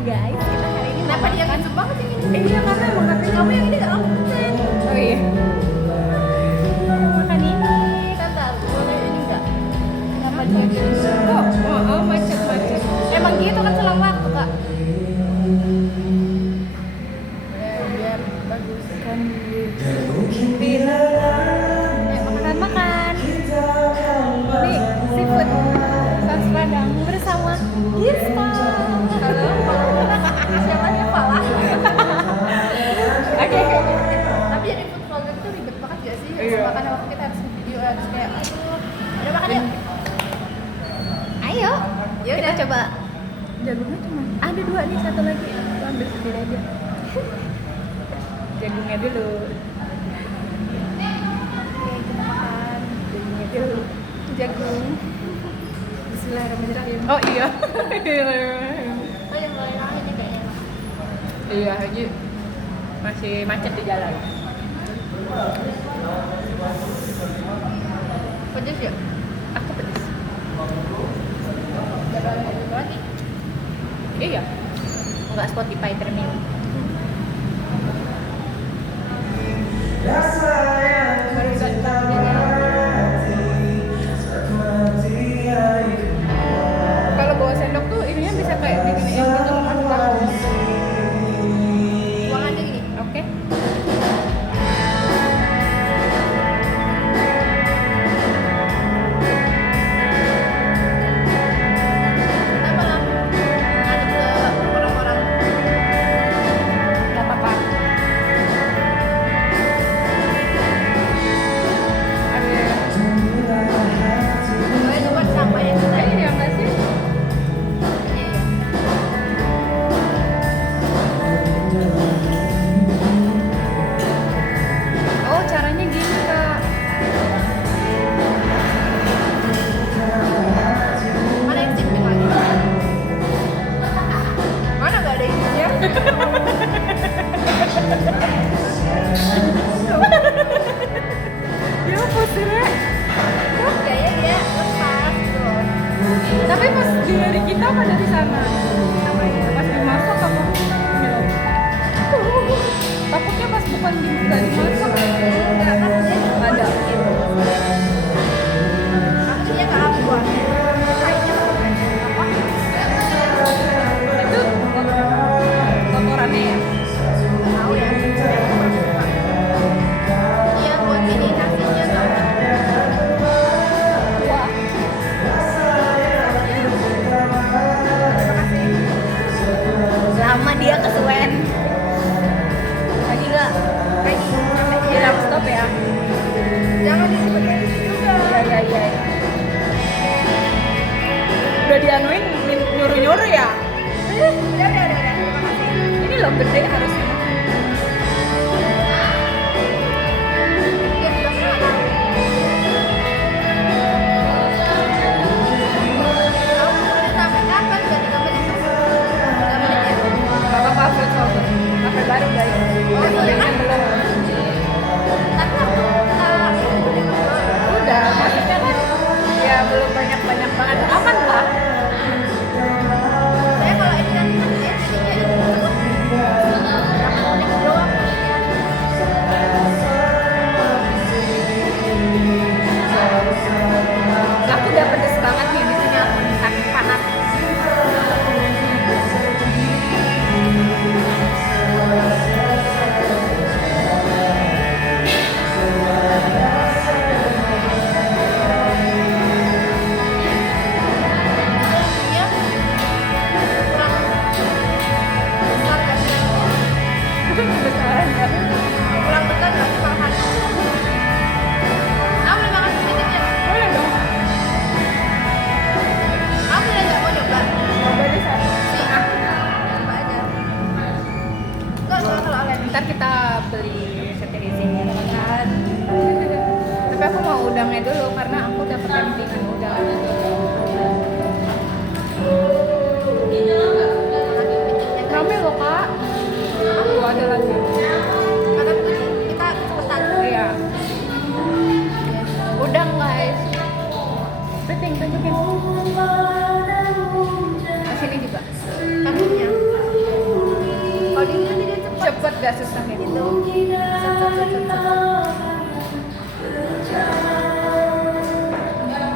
guys, kita hari ini Kenapa dia nggak banget yang ini? Iya karena emang katanya Kamu yang ini nggak kamu pesen. Oh iya. Makan ini. Tante, boleh ini nggak? Kenapa dia gitu? Oh, macet. Emang gitu kan selang waktu kak. Biar bagus. Kan makan. Nih, seafood saus padang bersama Gista. Halo, siapanya Falah. Oke. Tapi jadi food vlogger itu ribet banget gak sih? Iya. Makan waktu kita harus video harus kayak aduh. Udah makan yuk. Ayo, Ya kita udah. coba. Jagungnya cuma ada 2 nih, satu lagi. Lu ambil sendiri aja. Jagungnya dulu. Oke, kita makan. Jagungnya dulu. Jagung. Bismillahirrahmanirrahim. Oh iya. Oh yang mulai ini kayaknya. Iya, Haji masih macet di jalan. Pedes ya? Aku pedes. Jangan pedes banget nih. Iya. Enggak Spotify Premium. Baru dikasih Kalau bawa sendok tuh ininya bisa kayak diginiin gitu loh, masuk tahu. Buang aja gini. Oke. Kita malah ngadep ke orang-orang. Enggak apa-apa. Ada Soalnya itu buat sampah yang kita ini yang nggak sih? Iya, iya. Oh, caranya gini, Kak. Mana yang simping lagi? Mana nggak ada isinya? Ya posturnya. Kayaknya dia lepas gitu loh. Tapi pas dari kita apa dari sana? Namanya pas dimasak apa? Takutnya pas bukan nggak dimasak. Nggak kan dia Ada. Aku dia nggak aku buang. Kayaknya apa? Itu kotorannya ya. Nggak tahu ya. Iya buat ini nasinya nggak. Wah. Lama dia kesuwen. Lagi nggak? Dia udah stop ya. Jangan disimpan juga. Iya. Udah dianuin nyuruh ya. Udah. Terima kasih. Ini loh gede harusnya. Dia bilang nggak tahu. Kamu udah sampai kapan? Gak dikabarin. Gak apa-apa, food vlogger. Apa baru guys? Oh, iya kan? Belum. Tapi waktu Udah, maksudnya kan ya belum banyak banget. Aman lah. saya kalau ini nanti kan dia jadinya ini sama kuning doang Aku udah pedes banget nih di sini aku sakit panas. dia kurang besar kan Besaran kan? kurang besar dan makan kamu udah makan sedikitnya Boleh dong. kamu udah nggak mau nyoba Coba deh satu. setengah coba aja nggak soal kalau kalian Ntar kita beli setir isinya kan. Tapi aku mau udangnya dulu karena aku dapat empingan udang. Rame loh kak. Aku ada lagi. kata kita cepetan Iya. Udang guys. Penting tunjukin. Kesini juga. kakinya Kalau di sini dia cepet. Cepet gak susah ya? Gitu. Set.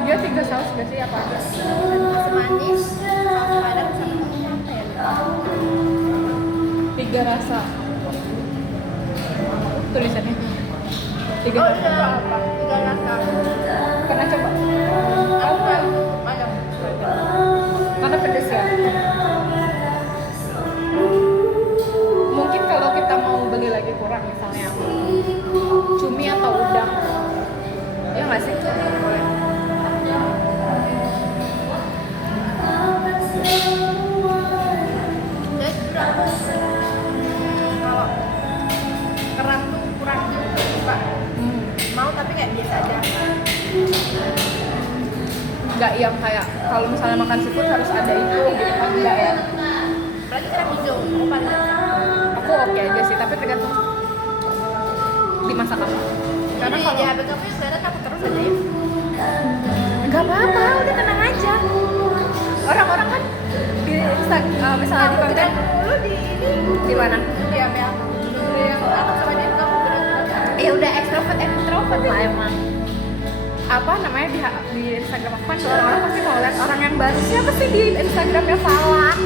Dia 3 saus gak sih apa aja? Semanis, saus padang sama apa ya? 3 rasa. Tulisannya 3 Oh rasa iya, apa? 3 rasa. Pernah coba? Aku yang padang. Karena pedes ya. Mungkin kalau kita mau beli lagi kurang misalnya cumi atau udang, ya nggak sih? Boleh. Dan kurang. Kalau kerang tuh kurang suka. Mau tapi kayak biasa aja. Nggak yang kayak kalau misalnya makan seafood harus ada itu gitu kan, enggak ya? Apalagi kerang hijau, aku paling suka. Aku oke aja sih, tapi tergantung dimasak apa. Karena Jadi kalau di HP kamu sekarang kamu terus aja ya. nggak apa-apa, udah tenang aja. Orang-orang kan di Instagram, misalnya di konten Lu di ini di mana? di HP aku. Yang aku sama dia kamu bener-bener. Ya udah extrovert lah emang. Apa namanya di Instagram aku kan orang-orang pasti mau lihat orang yang baru. Siapa sih di Instagramnya Fala?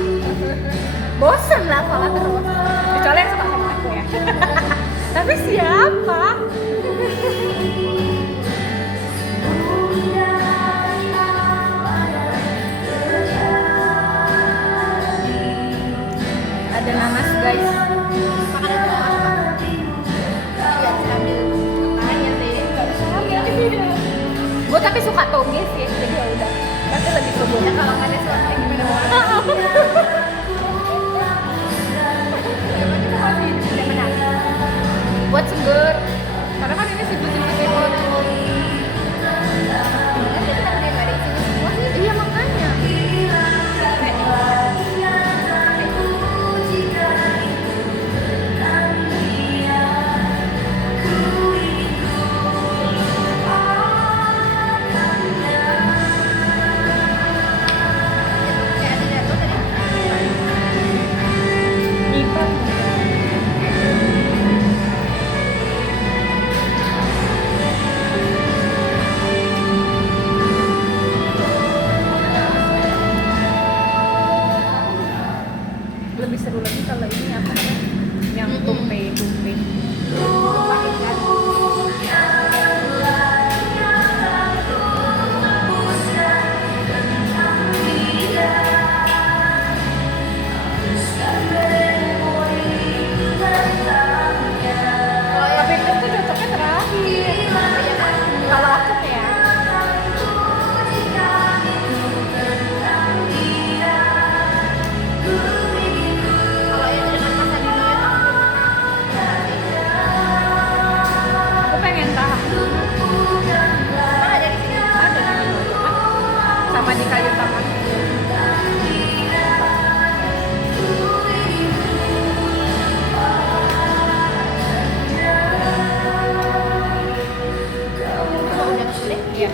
Bosen lah Fala terus. Kecuali yang suka sama aku ya. Tapi siapa? Ada nanas guys. Makan itu apa? Iya, sambil tanya sih. Enggak usah ambil. Gue tapi suka toge sih, jadi ya udah. Tapi lebih ke Ya kalau nggak ada suara kayak gimana? Emang kita masih hidup di zaman apa? buat seger. Karena kan ini seafood. Kan kita udah nggak ada isinya semua sih. Iya makanya. Nyipat. Lebih seru lagi kalau ini apa namanya? Yang tumpe. Tapi itu tuh cocoknya terakhir. Kalau aku ya. Kalau yang di dekat Mas Adino itu Aku pengen tahap mana ada di sini? ada di rumah sama di kayu taman. Coba udah boleh. Iya.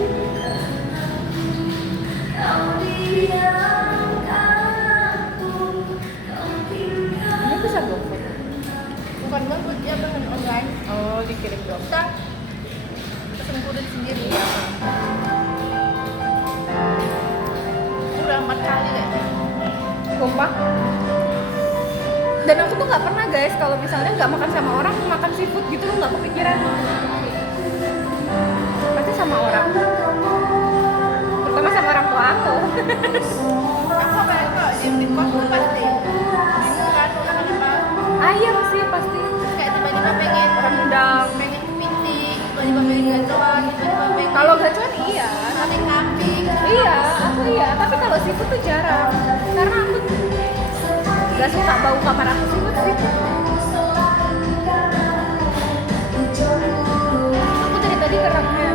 Ini bisa GoFood. Bukan gabut dia pesan online. Oh, dikirim dong. Kita pesen kulit sendiri. Udah 4 kali kayaknya. Sumpah. Dan aku tuh nggak pernah guys kalau misalnya nggak makan sama orang makan seafood gitu loh, nggak kepikiran. Pasti sama orang. Terutama sama orang tua aku. Aku apalagi kalau di kos tuh pasti bingung kan makan apa. Ayam sih pasti. Kayak tiba-tiba pengen Rendang. pengen kepiting, tiba-tiba pengen gacoan, tiba-tiba pengen Kalau gacuan iya. sate kambing. Iya, aku iya. Tapi kalau seafood tuh jarang. Karena aku nggak suka bau kamar aku seafood sih. Aku dari tadi kerangnya.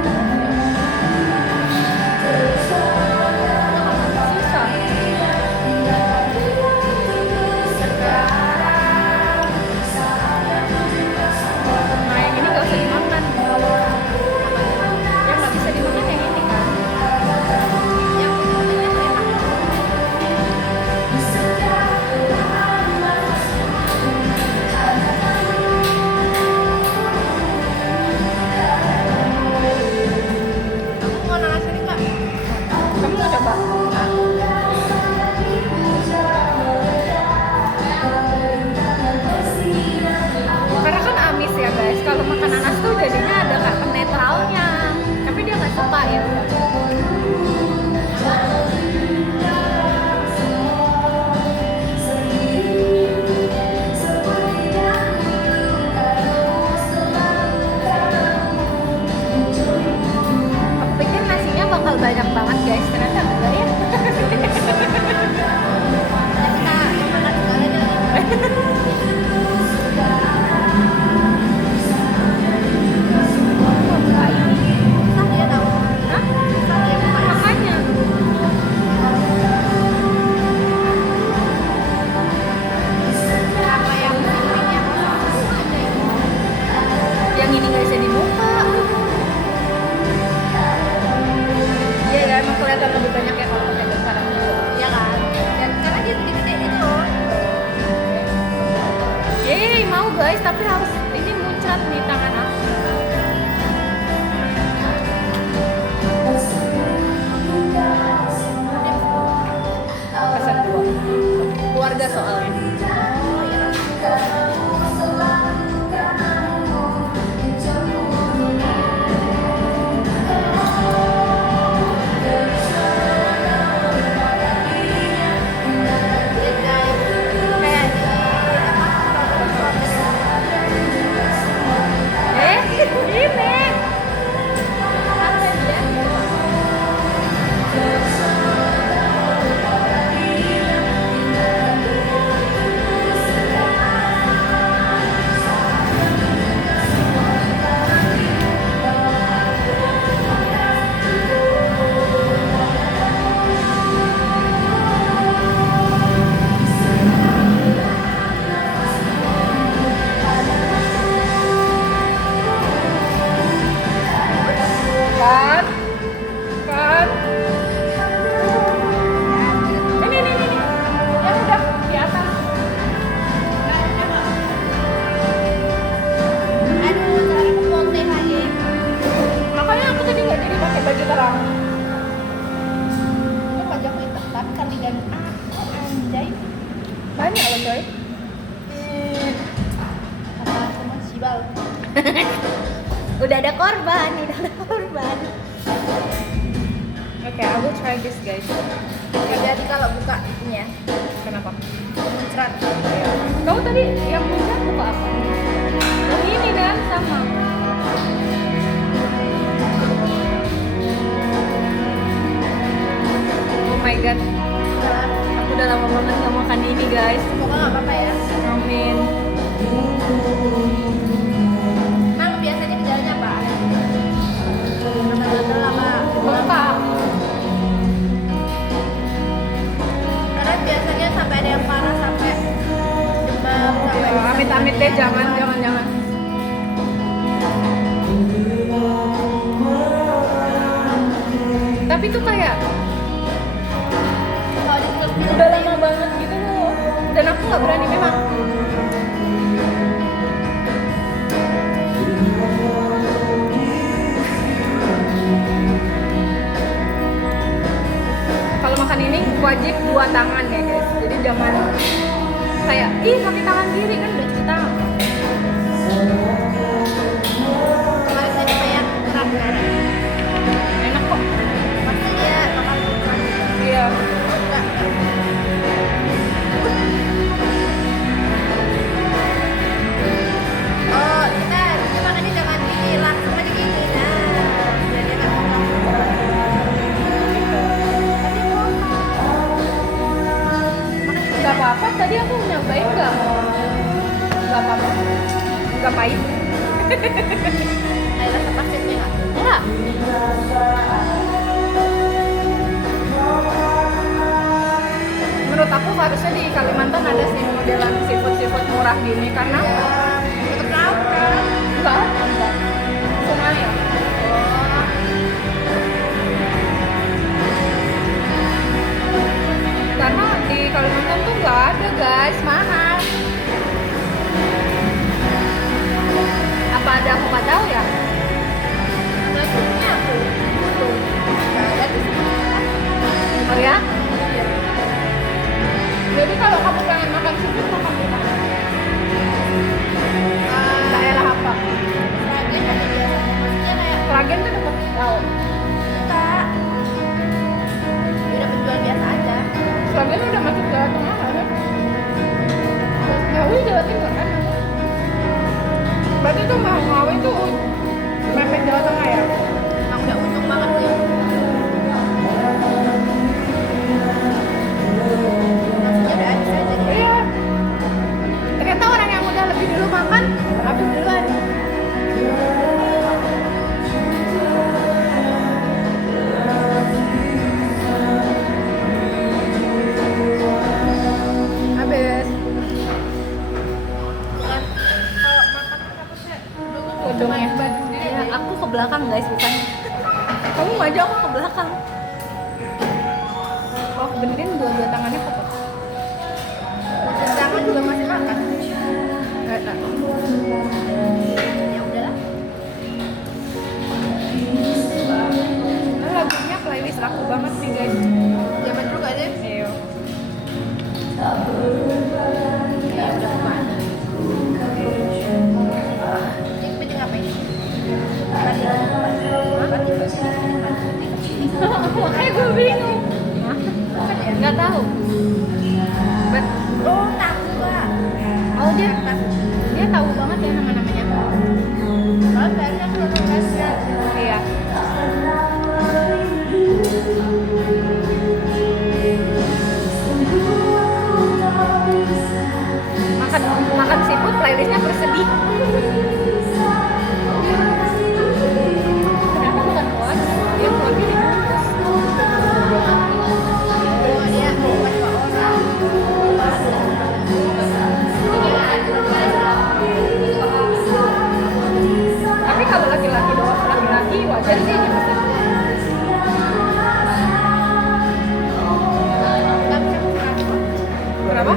Susah. Nah yang ini nggak usah dimakan. Yang nggak bisa dimakan yang ini kan. Yang penting enak. guys, tapi harus ini muncrat di tangan aku. Pesan 2 keluarga soalnya. Oh iya. Ini kan ini yang udah di atas. Aduh, cara kepote lagi. Makanya aku tadi nggak jadi pakai baju terang. Itu pajakku hitam tapi kardigan aku anjay. Banyak loh coy. Apa aku mah sibal. Udah ada korban. Oke, I will try this guys. Hati-hati kalau bukanya. Kenapa? Muncrat. Kamu tadi yang punya buka apa? Yang ini kan sama. Oh my god, aku udah lama banget gak makan ini guys. Semoga nggak apa-apa ya. Amin. Emang biasanya gejalanya apa? Gatal-gatal apa? Bengkak. Karena biasanya sampai ada yang parah sampai demam sampai Amit-amit deh, jangan. Tapi tuh kayak kalau di film udah lama banget gitu loh. Dan aku nggak berani memang. Kalau makan ini wajib 2 tangan ya guys. Jadi jangan kayak pakai tangan kiri kan udah cuci tangan. kalau sini banyak kerap kan. Enak kok. Pasti dia makan bukan. Iya. Oh, kita makannya jangan gini, langsung aja gini. Nah, biar dia nggak potong. Tapi Gak apa-apa, tadi aku nyobain gak apa-apa. Gak pahit. ada rasa pasirnya nggak? Enggak. Menurut aku harusnya di Kalimantan ada sih modelan seafood murah gini karena Untuk lauk kan? enggak. Sungai ya. Oh, Karena di Kalimantan tuh nggak ada guys, mahal. Apa ada aku nggak tahu ya? nasinya aku. Tuh, nggak ada di sini. Oh ya? Iya. Jadi kalau kamu pengen makan seafood makan di mana? Daerah apa? Seragen tapi biasanya maksudnya kayak Sragen tuh dekat laut. enggak. Dia udah penjual biasa aja. Sragen udah masuk Jawa Tengah kan? Ngawi Jawa Timur kan? Berarti tuh Ngawi tuh mepet Jawa Tengah ya? Emang udah untung banget sih. Nasinya udah habis aja. Iya. Ternyata orang yang udah lebih dulu makan habis duluan. Habis. Kan kalau makan tuh apa sih? Gedung ya. Iya, Aku ke belakang guys, bukan. Kamu maju, aku ke belakang. Oh, benerin dua tangannya foto. Jangan juga masih makan. Enggak. Makanya gue bingung. Nggak tahu. Oh, tahu Kak. Oh dia tahu banget ya nama-namanya. Oh, barunya aku nonton Lesnya. Iya. Makan seafood playlistnya bersedih. Ternyata bukan kuat, dia keluar gini. Oh, dia buat dua orang. Tapi kalau laki-laki doang, laki-laki wajar sih gitu. Kenapa?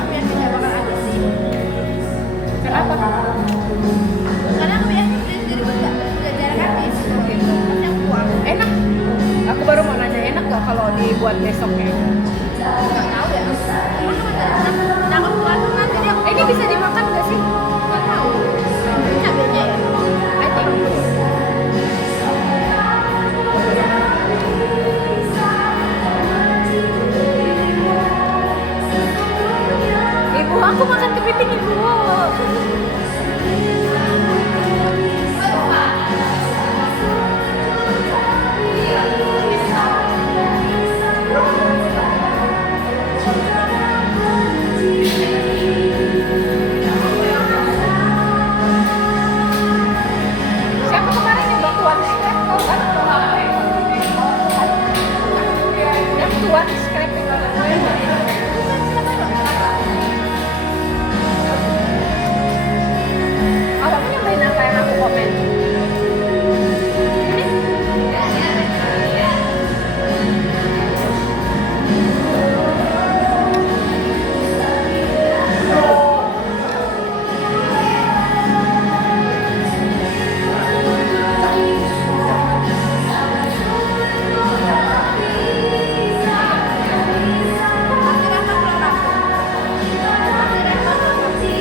Aku yakin dia bakal ada sih. Kenapa? Karena aku yakin dia sendiri udah jarang habis. Pasti aku buang. Enak. Aku baru mau nanya, enak gak kalau dibuat besoknya? Nggak tahu ya. Nah, aku buang tuh nanti dia Ini bisa dimakan gak sih? nggak tahu. Cabenya ya. I think. Ibu, aku makan kepiting ibu. Siapa kemarin yang tuan scrap kau kan? Yang tuan scrap itu. Kamu nyampein apa yang aku komen?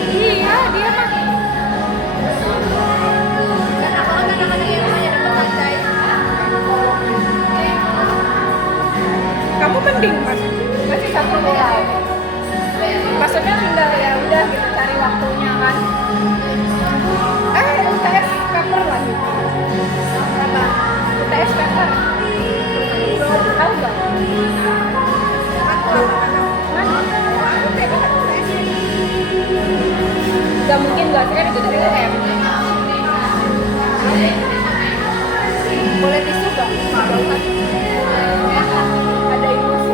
Iya, dia mah. Kamu mending masih satu pulau. Maksudnya tinggal ya udah gitu cari waktunya kan. UTS paper lagi. Apa? UTS paper. Tahu nggak? Mana? Gak mungkin gak sih kan itu dari UM. Boleh tisu gak? Ada emosi.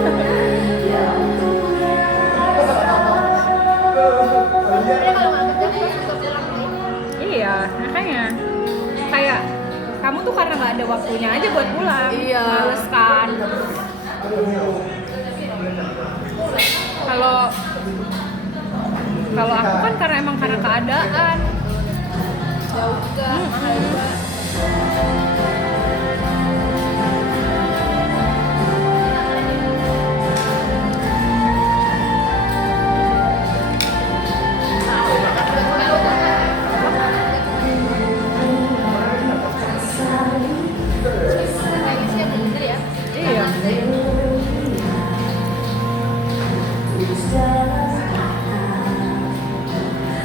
Iya, makanya kayak kamu tuh karena nggak ada waktunya aja buat pulang. Iya. Males kan. Kalau aku kan karena emang karena keadaan. Jauh juga, mahal juga. Iya.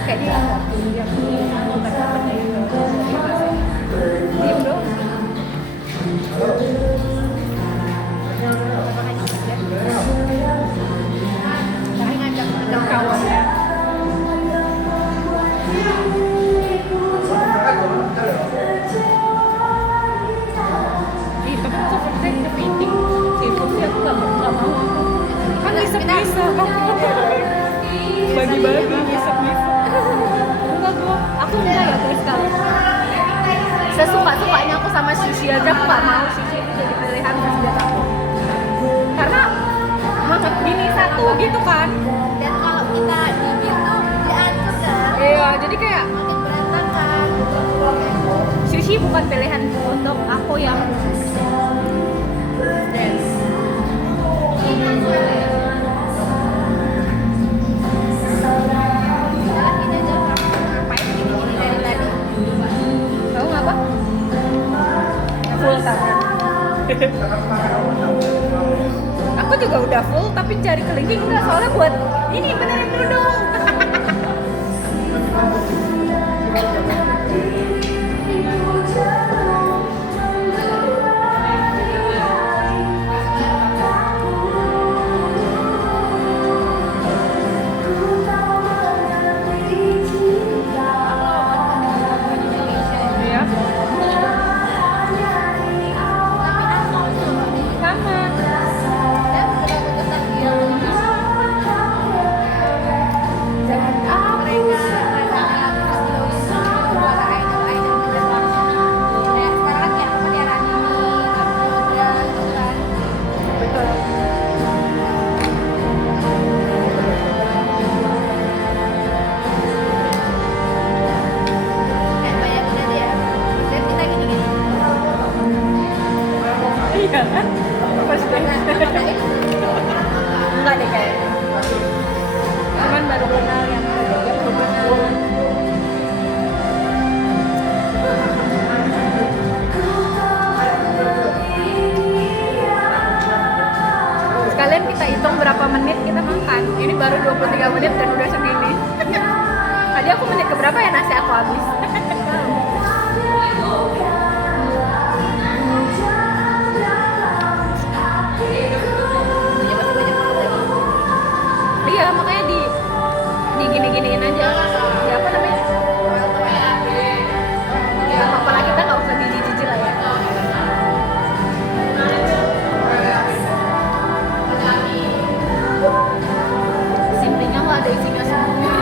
Kayak dia bukan diem dong. Ngajak kawannya. Ih, tapi aku pernah kepiting. Itu sih aku nggak mau. Kan bisa bagi-bagi bisa. Enggak gua, aku enggak ya terus kali. Sesuka-sukanya aku sama sushi aja, aku nggak mau sushi itu jadi pilihan pas buat aku. Karena manget gini satu gitu kan. Dan kalau kita bibir tuh diatur kan. Iya, jadi kayak Makin berantakan. sushi bukan pilihan untuk aku yang udah full tapi jari kelingking enggak, soalnya buat ini benerin dulu dong. Iya. Sama. Iya kan? Pas enggak deh kayaknya. Cuman baru kenal yang baru kenal. Sekalian kita hitung berapa menit kita makan. Ini baru 23 menit dan udah segini. Tadi aku menit keberapa ya nasi aku habis? Iya, makanya di gini-giniin aja. Ya apa namanya? Ya apalagi kita nggak usah jijik-jijik lah ya. Simpelnya nggak ada isinya semua.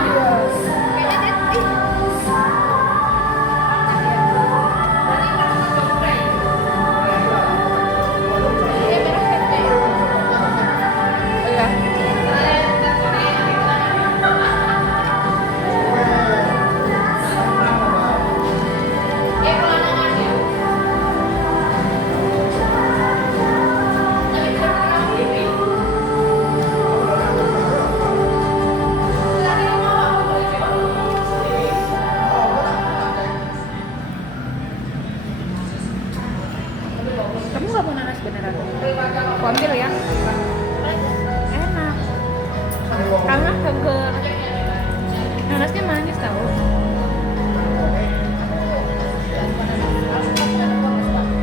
Kamu nggak mau nanas beneran? Aku ambil ya. Enak. Karena seger. Nanasnya manis tau.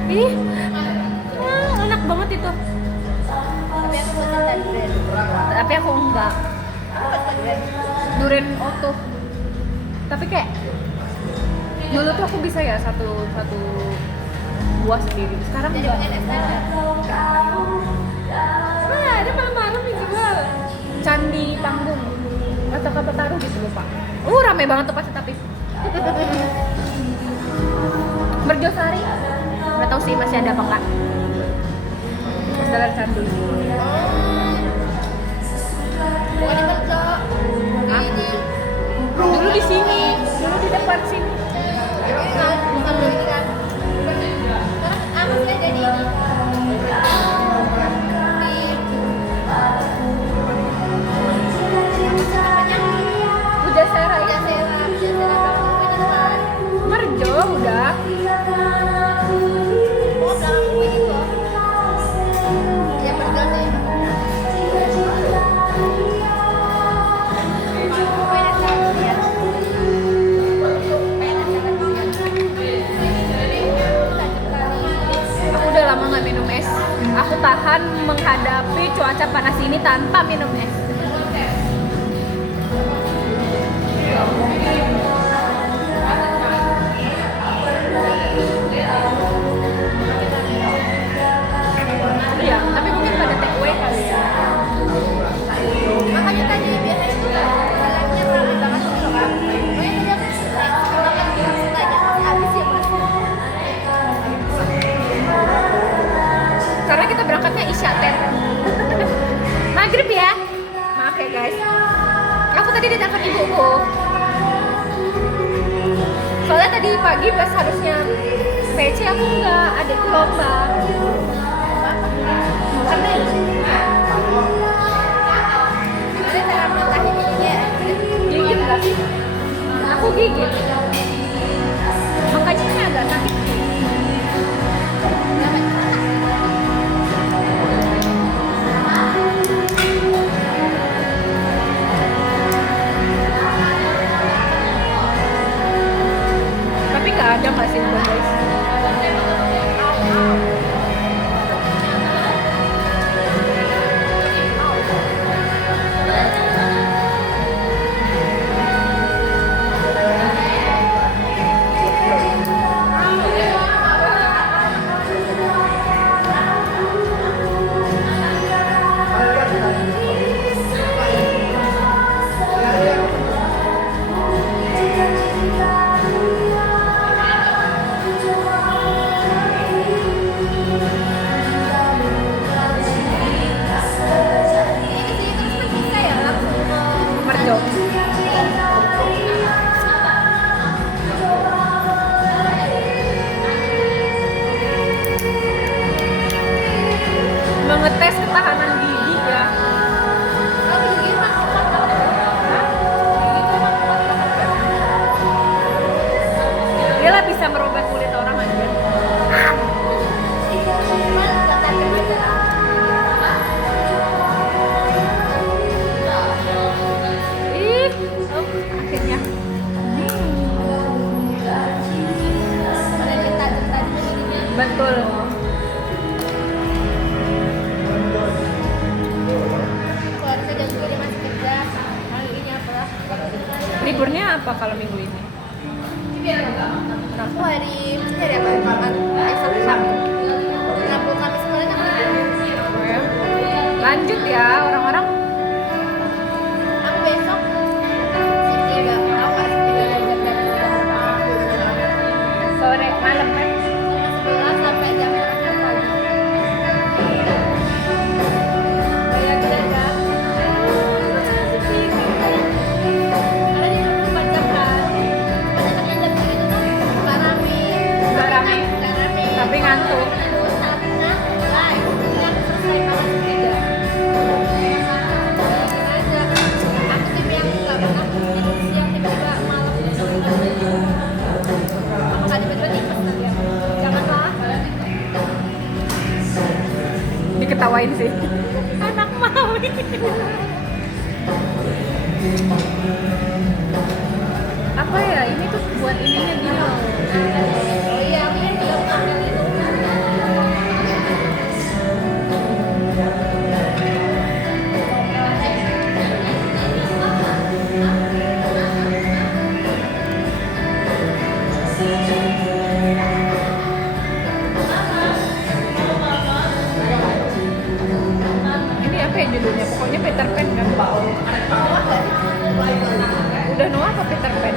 Ih, enak banget itu. Tapi aku enggak. Durian otuh. Tapi kayak dulu tuh aku bisa ya satu buah sendiri. Sekarang enggak. Nah, ada malam-malam nih jual Candi Panggung atau Kapetaru gitu lupa. Rame banget tuh pasti tapi. Merjosari. Nggak tahu sih masih ada apa enggak. Setelah Candi. Bukan di Merjo. Ini. Dulu di sini, dulu di depan sini. Ini kan bukan dulu ini kan. Sekarang maksudnya jadi ini. Pujasera ya? Merjo udah. Aku udah lama nggak minum es. Aku tahan menghadapi cuaca panas ini tanpa minum es. Iya, tapi mungkin pada take away kali ya. Makanya tadi biasanya tuh live-nya rame banget gitu kan. Makanya tadi aku tanya habis ya Mas. Karena kita berangkatnya Isya 10. Maghrib ya. Maaf ya guys. Aku tadi ditelepon ibuku. Soalnya tadi pagi pas harusnya PC aku enggak, adikku lomba. Karena Gimana cara menatahi giginya? gigit nggak sih? Aku gigit. Makanya ini agak sakit. liburnya apa kalau minggu ini? Aku hari apa? Sabtu. Rabu Kamis kemarin aku libur. Oh ya. Lanjut ya orang-orang. Aku besok Siti nggak tahu nggak Siti belajar dari Sore malam kan? jam 11 sampai jam 6 pagi. Belajar kan? Karena di rumah 4 jam kan. Padahal jam segitu tuh nggak rame. Nggak rame. Nggak rame. Tapi ngantuk. Karena mulai kan selesai malam tiga. Bayangin aja, aku tim yang nggak pernah tidur siang tiba-tiba malam. Apakah tiba-tiba tipes kalian? Janganlah. Diketawain sih. Anak mau. Apa ya? Ini tuh buat ininya gini loh. Oh iya, aku yang bilang ambil itu. Ini apa ya judulnya? Pokoknya Peter Pan kan? Udah Noah apa Peter Pan?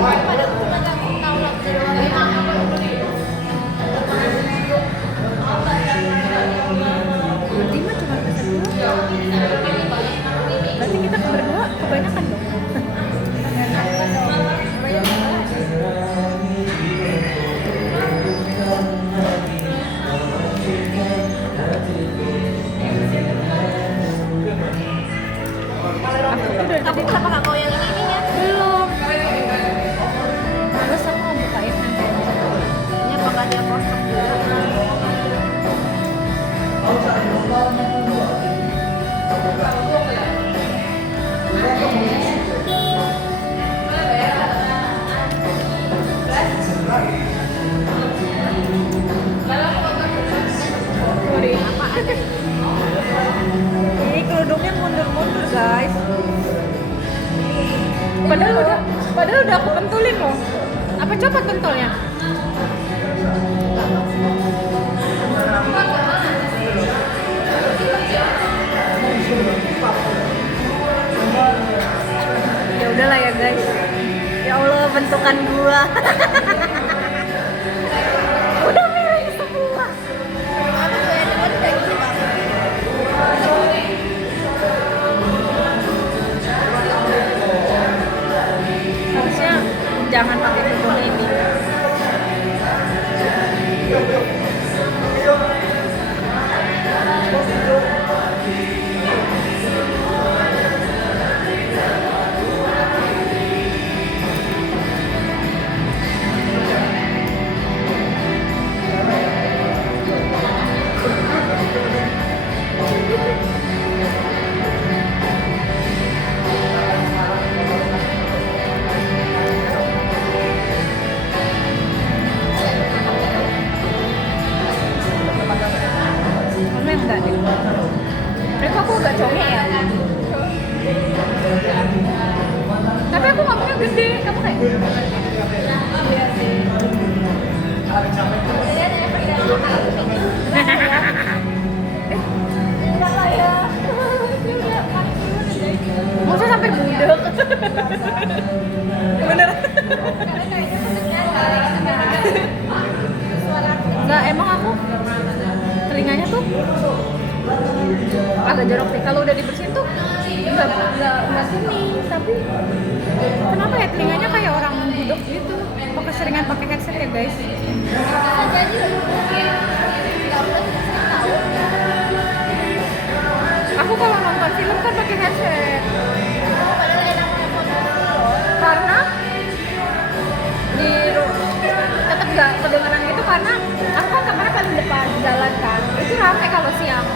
Daripada aku cuma tahu lagu dari orang lain, apa Berarti mah cuma pesan dua. Berarti kita berdua kebanyakan dong. Aku tuh dari Kamu tadi kenapa nggak mau yang ini ya? belum. Terus aku mau bukain nanti. Ini apakah dia kosong juga? Sorry. Ini kerudungnya mundur-mundur guys. Padahal udah aku pentulin loh. Apa copot pentolnya? Ya udahlah ya guys. Ya Allah bentukan gua. Udah miring semua. Apa tuh yang depan udah gitu banget? Harusnya jangan pakai kerudung ini. Kamu yang enggak deh. Mereka aku agak congek ya. Tapi aku ngomongnya gede, kamu kayak Iya sih. Jadi ada yang pakai anak enggak lah ya. Dia udah panik dulu guys. Maksudnya sampai budek. Bener. Karena kayaknya mendengar suara Enggak, emang aku telinganya tuh agak jorok sih. Kalau udah dibersihin tuh enggak kuning, tapi kenapa ya telinganya kayak orang budek gitu. Apa keseringan pakai headset ya guys? bisa jadi nggak udah sering tahu. Aku kalau nonton film kan pakai headset. Padahal enak telepon loh. Karena tetap nggak kedengeran gitu karena aku kan kamarnya paling depan jalan kan, itu rame kalau siang.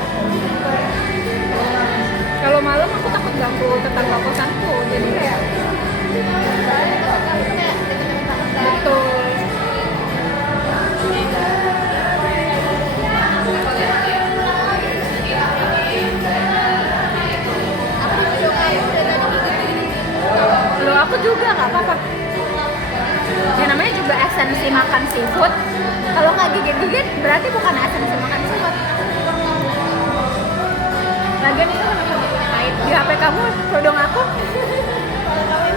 Kalau malam aku takut ganggu tetangga kosanku, jadi kayak betul. nggak apa-apa. Ya namanya juga esensi makan seafood. Kalau nggak gigit-gigit berarti bukan esensi makan seafood. Lagian itu kenapa dikait di HP kamu todong aku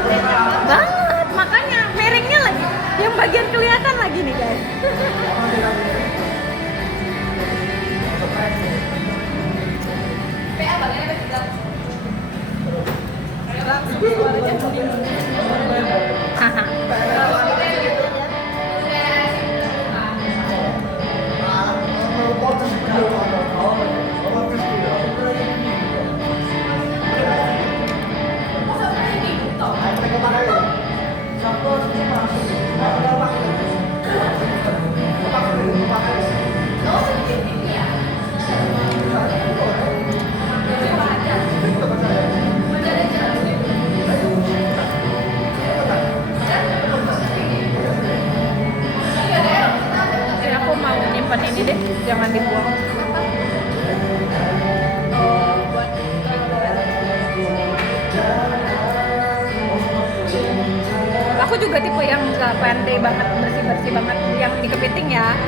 banget, makanya miringnya lagi yang bagian kelihatan lagi nih guys. Aku mau nyimpan ini deh, jangan dibuang. Aku juga tipe yang nggak pandai banget bersih banget yang di kepiting ya.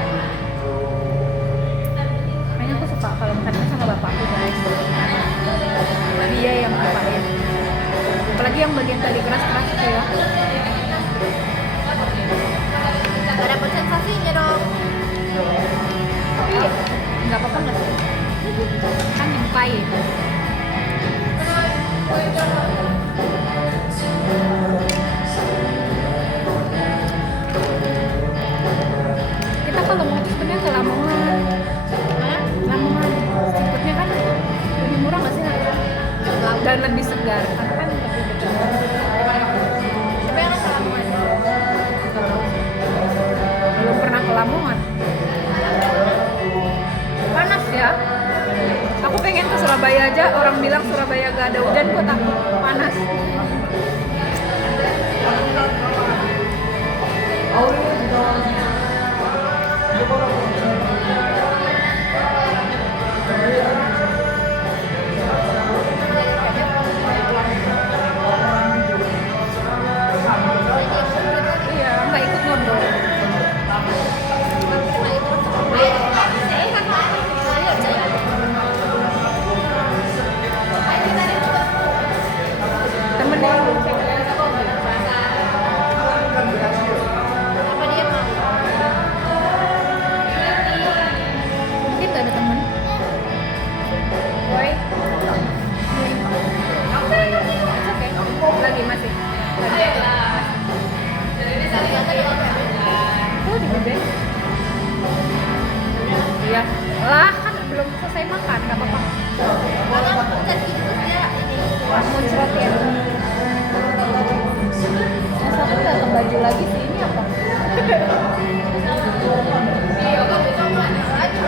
Makanya aku suka kalau makan sama bapakku guys. Dia yang ngapain. Apalagi yang bagian tadi keras itu ya. Gak dapet sensasinya dong. Tapi nggak apa-apa nggak sih? Kan dibukain. Kita kalau mau itu sebenarnya ke Lamongan. Lamongan. Seafoodnya kan lebih murah nggak sih harga? Dan lebih segar. Karena kan lebih dekat. Siapa yang rasa Lamongan? Belum pernah ke Lamongan. Panas ya. Aku pengen ke Surabaya aja. Orang bilang Surabaya gak ada hujan, kok takut panas. Iya, nggak ikut ngobrol. Temennya Apa dia mau? mungkin gak ada temen. Boy, oke, lagi masih. Oh di bebek. Iya, lah kan belum selesai makan, nggak apa-apa. Karena pencet gitu dia ini. Muncrat ya. Masa aku nggak ke baju lagi sih, ini apa? Iya kan bisa mana lagi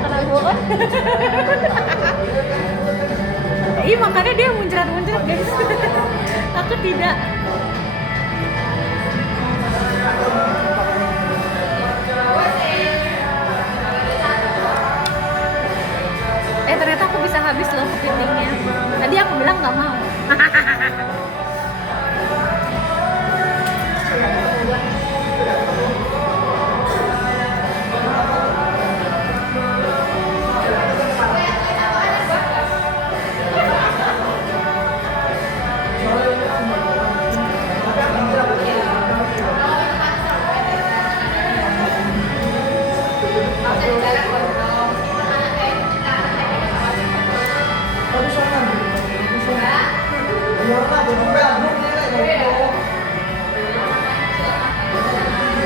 Kena gua kan? Iya makanya dia muncrat guys. Aku tidak. Ternyata aku bisa habis loh kepitingnya. Tadi aku bilang nggak mau.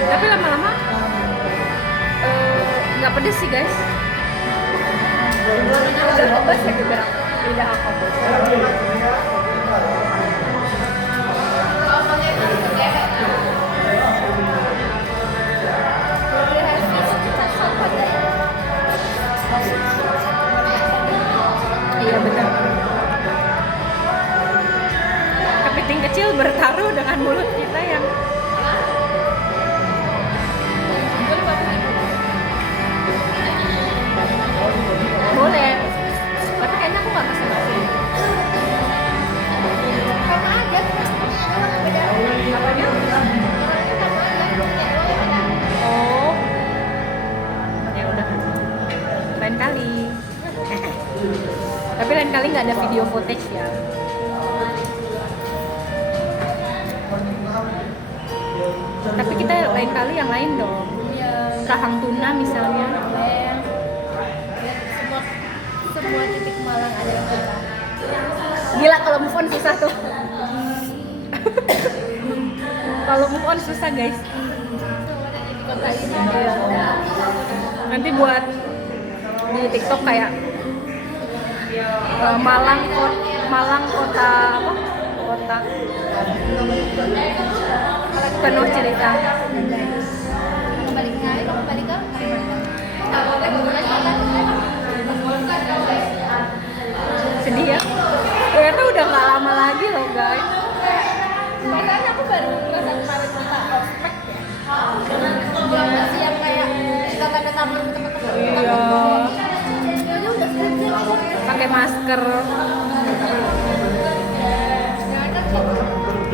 Tapi lama-lama nggak pedes sih guys. Udah kebas ya gerak lidah aku. Iya benar. Kepiting kecil bertaruh dengan mulut kita yang boleh. Tapi kayaknya aku nggak pesen nasi. Karena aja Tapi lain kali nggak ada video footage ya. Tapi kita lain kali yang lain dong. Rahang tuna misalnya. Semua titik Malang ada yang kita. Gila kalau move on susah tuh. Kalau move on susah guys. Di kota ini ada. Nanti buat di TikTok kayak Malang kota apa? Kota penuh cerita. Kembali ke Sedih ya. Ternyata udah nggak lama lagi loh guys. makanya aku baru ngerasa kemarin kita ospek ya. Masih yang kayak kita tanda tangan sama teman-teman. Iya. Ya udah selesai. Pakai masker.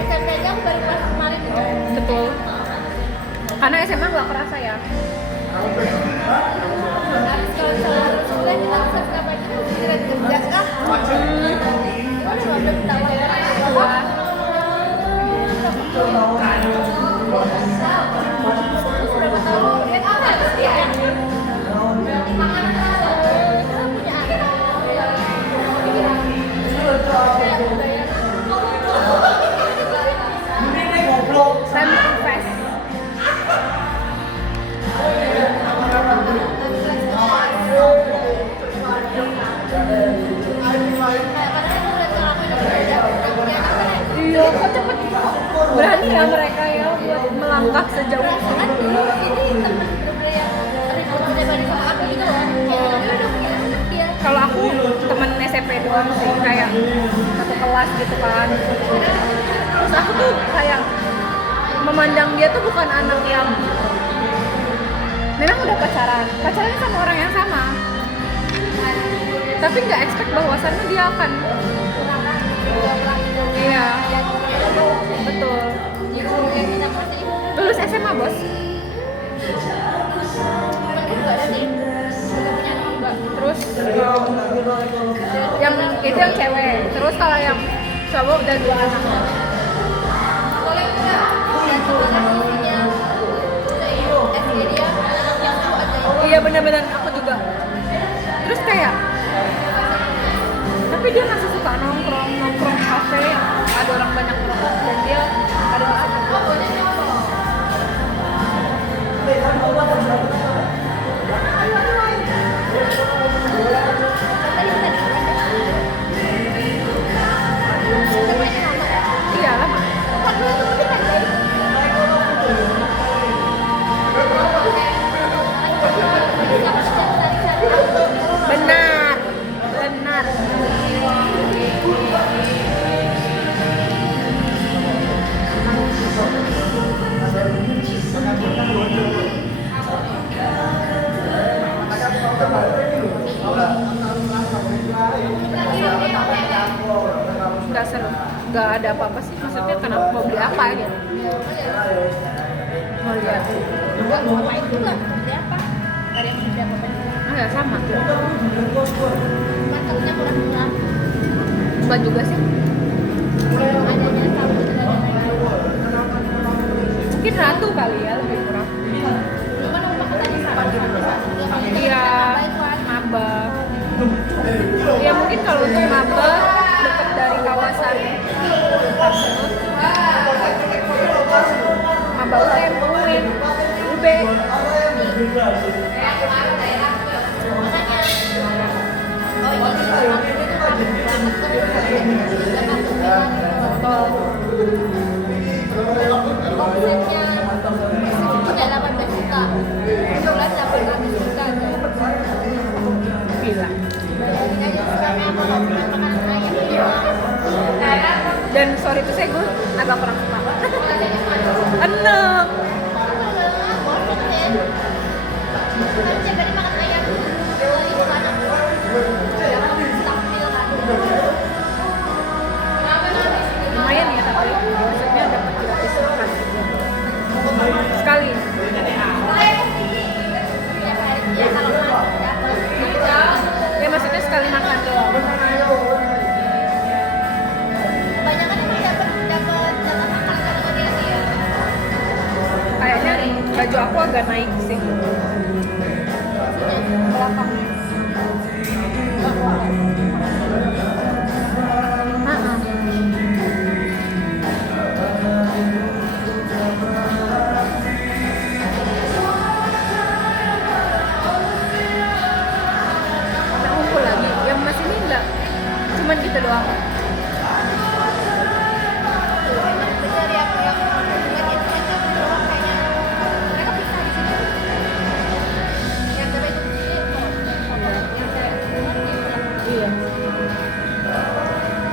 SMP aja aku baru pas kemarin itu. Betul. Karena SMA nggak kerasa ya. Habis kalau misalnya sekolah kita bisa apa itu keren kerja kah? Kalau udah ketawa orang berapa tahun lihat apa sih ya? Time to invest. Iya, kok cepet berani ya mereka ya buat melangkah sejauh itu. Kalau aku temen SMP doang sih, kayak satu kelas gitu kan. Terus aku tuh kayak memandang dia tuh bukan anak yang memang udah pacaran sama orang yang sama, tapi nggak expect bahwasannya dia akan iya betul lulus SMA bos. Terus yang itu yang cewek, terus kalau yang cowok udah 2 anak. Iya benar-benar aku juga. Terus kayak tapi dia masih suka nongkrong kafe yang ada orang banyak nongkrong dan dia ada di situ. Iya lama. Benar. Nggak seru, nggak ada apa-apa sih, maksudnya kenapa mau beli apa gitu, mau lihat Enggak mau main juga. Beli apa? Ada yang beli apa? ya sama, Mantapnya murah-murah. enggak juga sih, Adanya sambut dan lain-lain. mungkin Ratu kali ya lebih murah. Cuman aku makan tadi sama. Iya, maba. Ya mungkin kalau untuk maba dekat dari kawasan Tamsud, maba UM, UIN, UB. Omsetnya udah 18 juta. Sebulan 800 juta. Gila. Bayangin aja sekarang aku mau makan ayam di Dan sorry tuh saya gue agak kurang suka. Enak. Lumayan ya tapi maksudnya dapat gratis makan sekali. Ya maksudnya sekali makan doang. baju aku agak naik sih. Belakang. Nah, ngumpul lagi. Yang mas ini enggak. Cuman gitu doang. Emang bener yang lagi Instagram itu orang kayaknya mereka pisah di sini. Yang cewek itu di sini foto yang cewek bener dia bilang. Iya.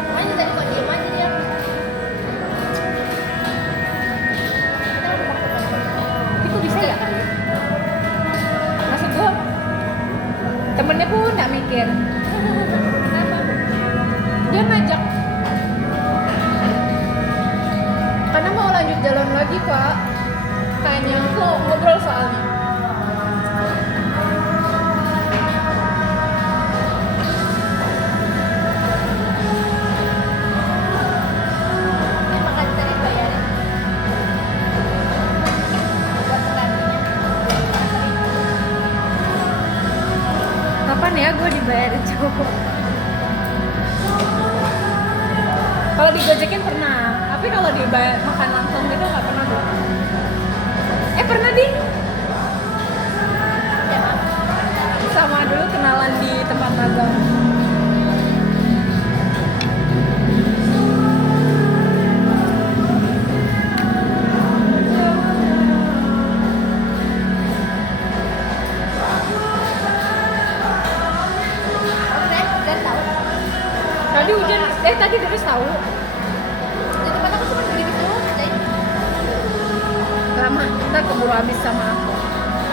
Makanya tadi kok diem aja dia. Kita udah foto. Itu bisa ya? Maksud gua temennya pun nggak mikir. Kenapa? Dia ngajak karena mau lanjut jalan lagi kak. Kayaknya aku ngobrol soalnya. Ini makan cari bayarin. Buat sekarangnya. Kapan ya gue dibayarin cowok? Kalau digojekin pernah, tapi kalau dibayar makan langsung gitu nggak pernah gue. Pernah di Ya, Mak. sama dulu kenalan di tempat magang. Dan tahu. Tadi hujan, tadi Deris tahu. Di tempat aku cuma beli gitu aja. Lama, ntar keburu habis sama aku.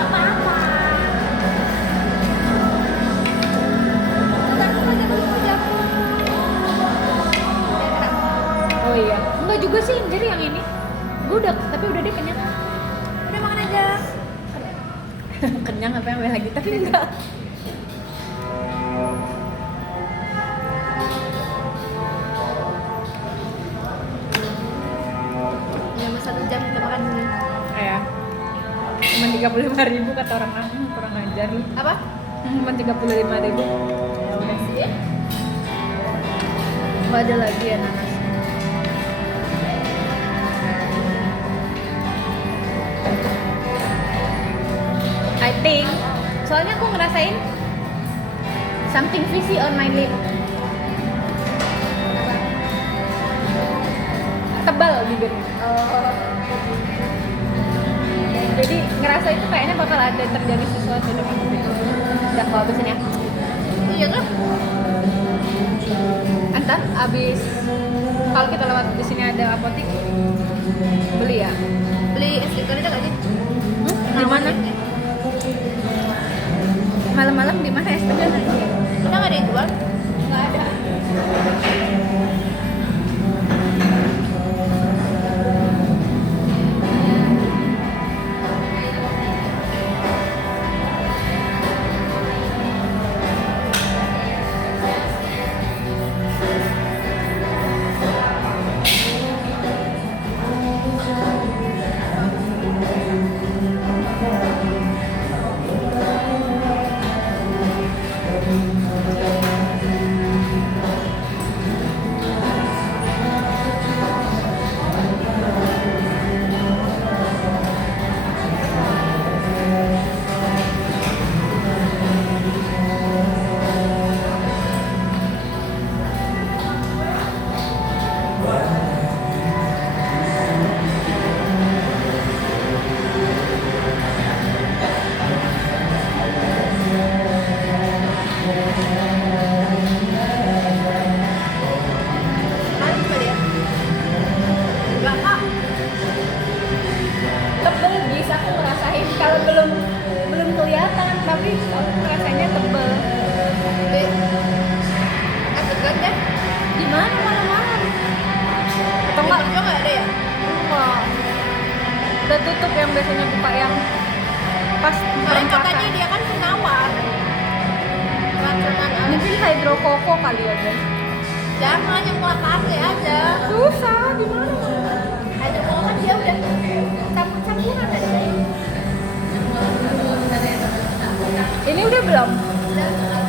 Apa-apa. Entar aku aja dulu jam. Oh iya, enggak juga sih, jadi yang ini. Gue udah, tapi udah deh kenyang. Udah makan aja. Kenyang apa yang lagi, tapi enggak. Ya, mas 1 jam kita makan ini. Ya, cuma 35.000 kata orang kurang ajar lu. Apa? Cuma 35.000. Ya udah sih. Iya. Nggak ada lagi ya nanas. I think, soalnya aku ngerasain something fishy on my lip. Tebal bibirnya. Oh. Jadi ngerasa itu kayaknya bakal ada terjadi sesuatu dengan bibir. Udah aku habisin ya. Iya kan? Entar abis kalau kita lewat di sini ada apotek beli ya. Beli es krim ada nggak sih? Di mana? Malam-malam di mana es krim? Kita nggak ada yang jual? Nggak ada. Manis kali ya? Enggak kak. Tebel bisa aku ngerasain kalau belum kelihatan tapi aku rasanya tebel. Beli es segar deh. Di mana malam-malam? Atau Di enggak? Merjo nggak ada ya? Enggak. Udah tutup yang biasanya buka yang pas Soalnya perempatan. katanya dia kan penawar. Racunan alis. Mungkin hydro koko kali ya guys. Jangan yang kelapa ate aja. Susah di mana? Ada kok kan dia udah campur-campuran dari tadi. Ini udah belum? Udah.